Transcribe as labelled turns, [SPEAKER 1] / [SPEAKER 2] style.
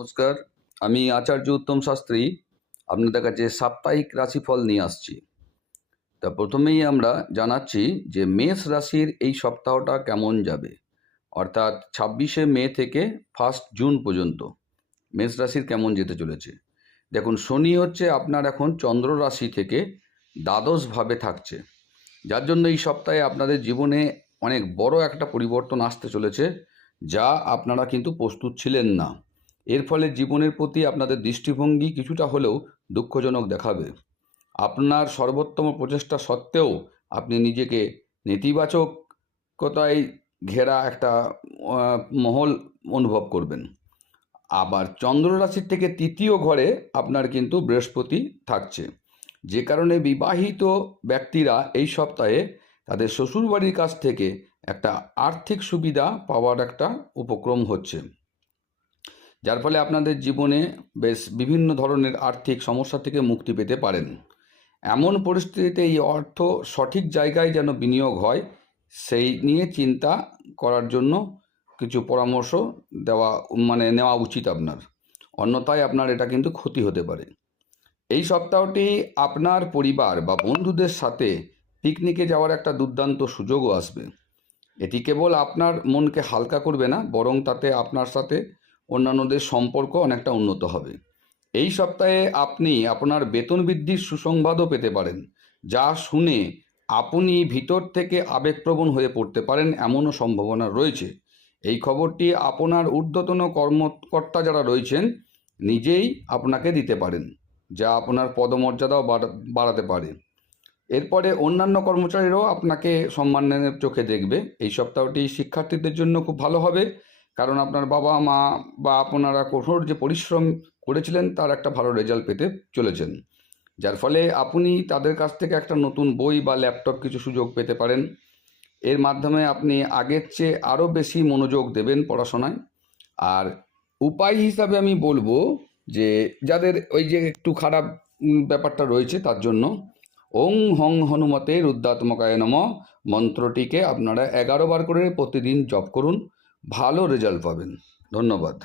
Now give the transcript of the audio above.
[SPEAKER 1] নমস্কার, আমি আচার্য উত্তম শাস্ত্রী, আপনাদের কাছে সাপ্তাহিক রাশিফল নিয়ে আসছি। তা প্রথমেই আমরা জানাচ্ছি যে মেষ রাশির এই সপ্তাহটা কেমন যাবে? অর্থাৎ ছাব্বিশে মে থেকে ফার্স্ট জুন পর্যন্ত মেষ রাশির কেমন যেতে চলেছে? দেখুন, শনি হচ্ছে আপনার এখন চন্দ্র রাশি থেকে দ্বাদশভাবে থাকছে। যার জন্য এই সপ্তাহে আপনাদের জীবনে অনেক বড় একটা পরিবর্তন আসতে চলেছে, যা আপনারা কিন্তু প্রস্তুত ছিলেন না। এর ফলে জীবনের প্রতি আপনাদের দৃষ্টিভঙ্গি কিছুটা হলেও দুঃখজনক দেখাবে। আপনার সর্বোত্তম প্রচেষ্টা সত্ত্বেও আপনি নিজেকে নেতিবাচকতায় ঘেরা একটা মহল অনুভব করবেন। আবার চন্দ্র রাশির থেকে তৃতীয় ঘরে আপনার কিন্তু বৃহস্পতি থাকছে। যে কারণে বিবাহিত ব্যক্তিরা এই সপ্তাহে তাদের শ্বশুরবাড়ির কাছ থেকে একটা আর্থিক সুবিধা পাওয়ার একটা উপক্রম হচ্ছে। যার ফলে আপনাদের জীবনে বেশ বিভিন্ন ধরনের আর্থিক সমস্যা থেকে মুক্তি পেতে পারেন। এমন পরিস্থিতিতে এই অর্থ সঠিক জায়গায় যেন বিনিয়োগ হয়, সেই নিয়ে চিন্তা করার জন্য কিছু পরামর্শ দেওয়া মানে নেওয়া উচিত আপনার। অন্যথায় আপনার এটা কিন্তু ক্ষতি হতে পারে। এই সপ্তাহটি আপনার পরিবার বা বন্ধুদের সাথে পিকনিকে যাওয়ার একটা দুর্দান্ত সুযোগও আসবে। এটি কেবল আপনার মনকে হালকা করবে না, বরং তাতে আপনার সাথে অন্যান্যদের সম্পর্ক অনেকটা উন্নত হবে। এই সপ্তাহে আপনি আপনার বেতন বৃদ্ধির সুসংবাদও পেতে পারেন, যা শুনে আপনি ভিতর থেকে আবেগপ্রবণ হয়ে পড়তে পারেন এমনও সম্ভাবনা রয়েছে। এই খবরটি আপনার ঊর্ধ্বতন কর্মকর্তা যারা রয়েছেন, নিজেই আপনাকে দিতে পারেন, যা আপনার পদমর্যাদাও বাড়া- বাড়াতে পারে। এরপরে অন্যান্য কর্মচারীরাও আপনাকে সম্মানের চোখে দেখবে। এই সপ্তাহটি শিক্ষার্থীদের জন্য খুব ভালো হবে। কারণ আপনার বাবা মা বা আপনারা কঠোর যে পরিশ্রম করেছিলেন, তার একটা ভালো রেজাল্ট পেতে চলেছেন। যার ফলে আপনি তাদের কাছ থেকে একটা নতুন বই বা ল্যাপটপ কিছু সুযোগ পেতে পারেন। এর মাধ্যমে আপনি আগের চেয়ে আরও বেশি মনোযোগ দেবেন পড়াশোনায়। আর উপায় হিসাবে আমি বলব যে, যাদের ওই যে একটু খারাপ ব্যাপারটা রয়েছে তার জন্য ওং হং হনুমতে রুদ্রাত্মকায় নম মন্ত্রটিকে আপনারা এগারো বার করে প্রতিদিন জপ করুন। ভালো রেজাল্ট পাবেন। ধন্যবাদ।